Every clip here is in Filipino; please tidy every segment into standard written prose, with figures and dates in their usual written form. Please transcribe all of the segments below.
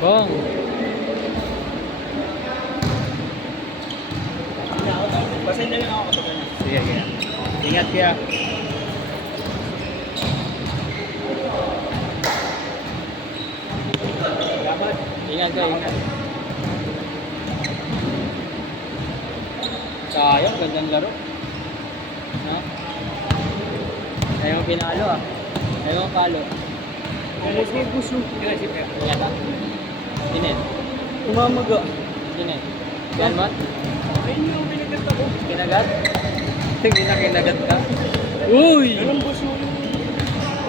Bong. Pasend na lang ako kapag ganyan. Sige, kaya. Ingat kaya. Salamat. Ingat ka, ingat. Sayang, gandang laro. Ha? Ayaw pinalo ah. Ayaw palo. Alas mo gusto. Ingat ah. Sinin. Umamaga. Sinin. Yan mat? Ayun yung pinagat ako. Kinagat? Hindi na kinagat ka. Uy! Ganun gusto yung...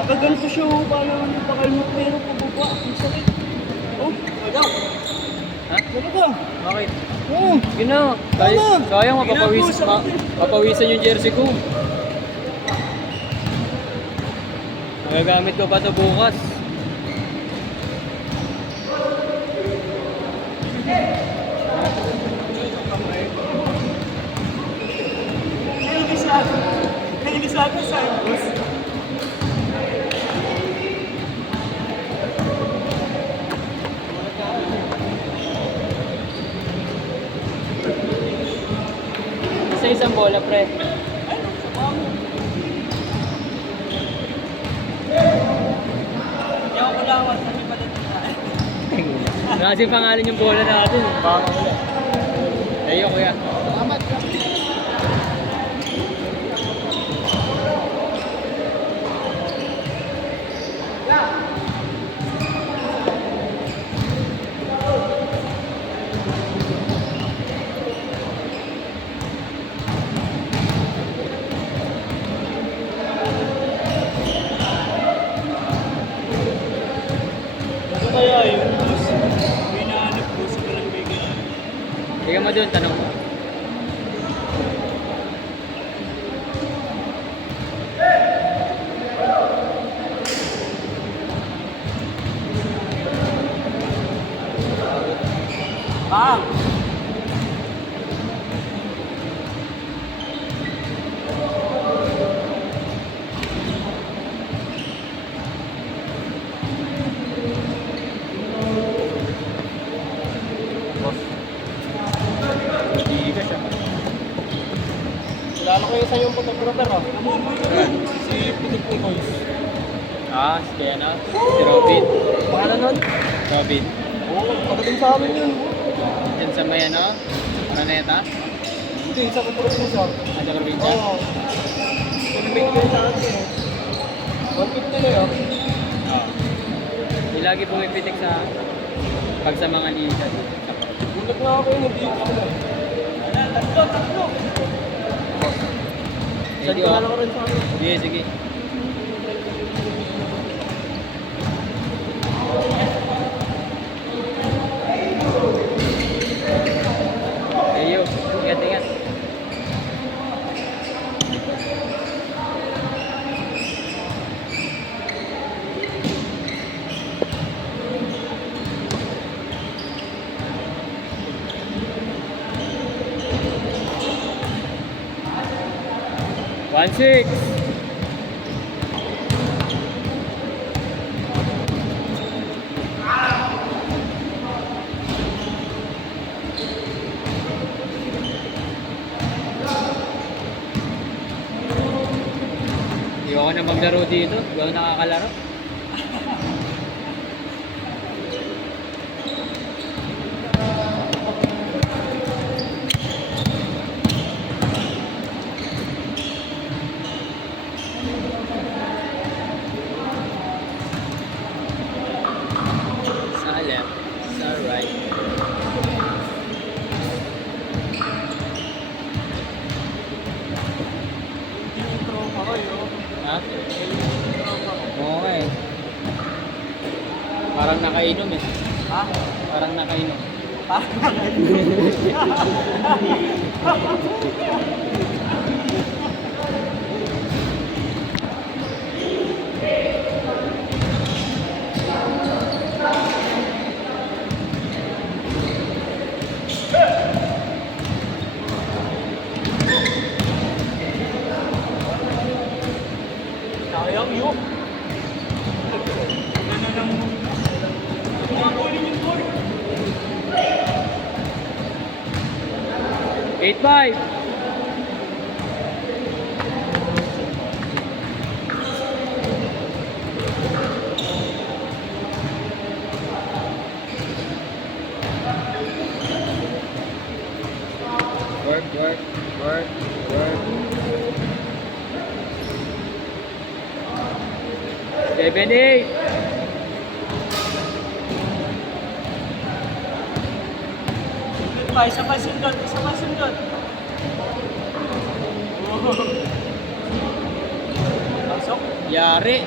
Nakaganto siya oh. Paano yung pakalmot pero pababa. Ang sakit. Oh, wala. Ha? Wala ka. Bakit? Oh. Gina. Sayang mapapawisan yung jersey ko. Magagamit ko pa ito bukas. Nainis ako sa bus. Isang bola, pre. Hindi ako kulawan. Sabi pa dito na. Kasi pangalan yung bola natin. Baka wala. Ayo, kuya. Salamat ka. Ano kaya yung bus? Hinahanap ko sa Kalambigan. Tingnan mo doon, tanong mo. Ah! Bigas ah. Kilala ko yung isa yung photographer ah. Si Pitik Boys. Ah, si kaya na. Si Robin. Pangalan nun? Robin. Oo, pagdating sa amin yun. Yan sa may ano? Araneta? Hindi, sa photographer siya. Ah, sa probinsya? Oo. Tulibig ko sa atin eh. 150 na yun. Oo. Hindi lagi pumipitik sa pag sa mga liga. Gulat nga ako yun, hindi ako na. Tatlo! Saan Hindi, ko oh. ko rin sa akin? Sige, sige. Ayo, ingat, ingat. One six. Hindi ako na maglaro dito. Hindi ako nakakalaro. Sa left, sa right. Intro ako yun. Ha? Intro ako. Oo nga eh. Parang nakainom eh. Ha? Parang nakainom. Sayang yun. Ganda ng... Kumakulin yung goal. 8-5. Work, work, work, work. 7-8. Isa pa sundot, isa pa sundot. Pasok. Yari.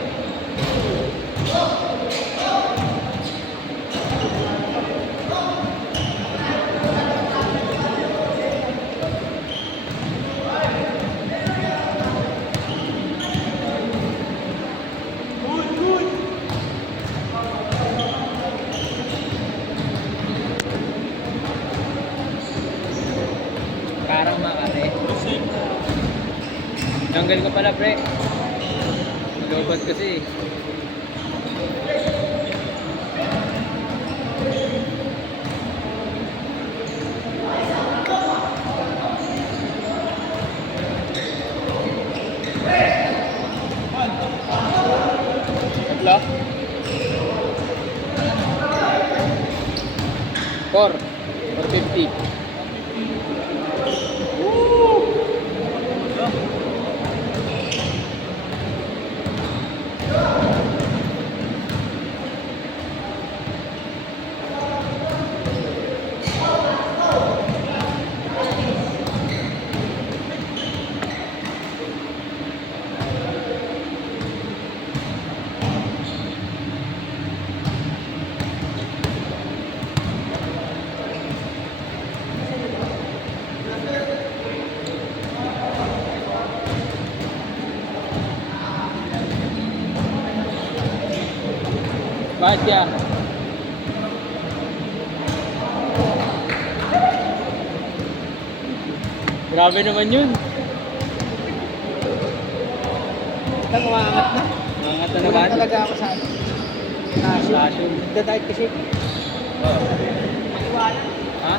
Parang makate. Tanggal ko pala, pre. Lobot kasi. Tatlo. 450. Bakit kaya? Grabe naman yun. Ito, umangat na. Mangat na Wala naman. talaga ako sa Station. nagda-diet kasi. Ha?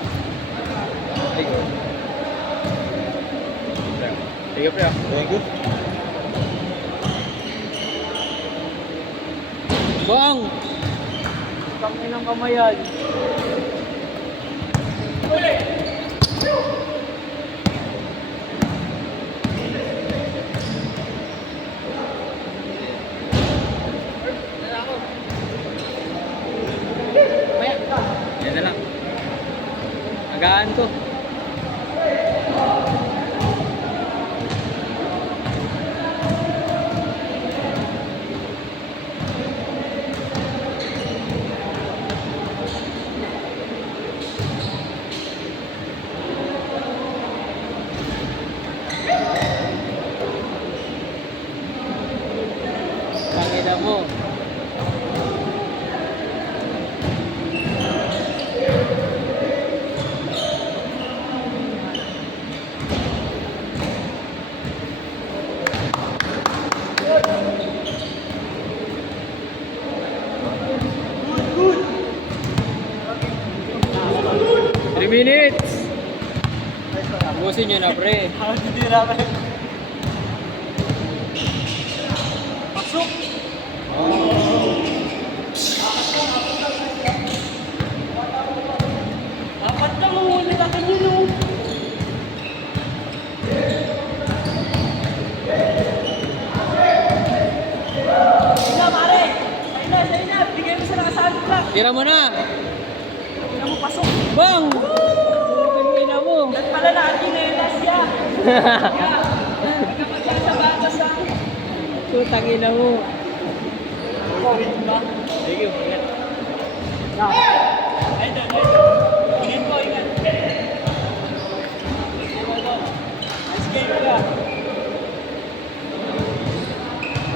Sige, pre. Thank you. Bang! Tangin ng kamayan. Yan na lang. Agaan ko. Pangina mo. Three minutes. Ubusin nyo na, pre. Titira pa. Pasok. Dapat lang mo, nagkakanyo no. Sa'yo pare. Sa'yo na. Bigay mo sa nakasalit lang. Tira mo na. Ina mo, pasok. Bang! Pangina mo. Dahil pala natin na yung last ya. Nagkapagsasabatas sa Putang ina mo. COVID ba? Thank you. Ingat. Ay, doon. Ingat po, ingat. Nice game ka.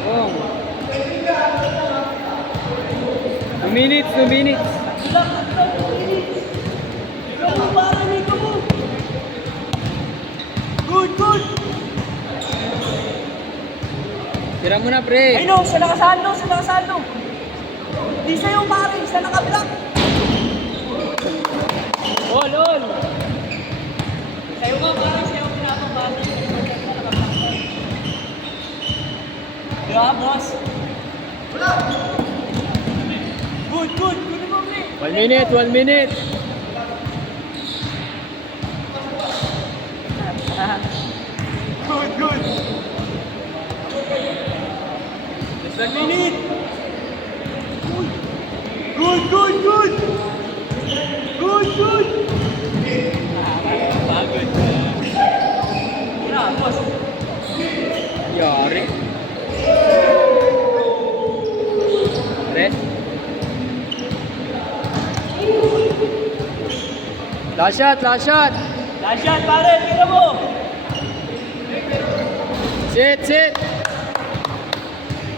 Bang. 2 minutes, 2 minutes. Ilang tatlo, 2 minutes. Ikaw mo, para may ka mo. Good, good. Tira mo na, pre. Ay no, siya nakasando, siya nakasando. Di sa'yo pare, siya nakablock. All, all. Sa'yo ka pare. Yeah, boss. Good, good. Good mo, pre. 1 minute, 1 minute. Good, good. Just 1 minute. Good, good, good. Good, good. Pagod. Yeah, boss. Yari. Rest. Last shot, last shot. Last shot, pare. Tingnan mo. Sit, sit.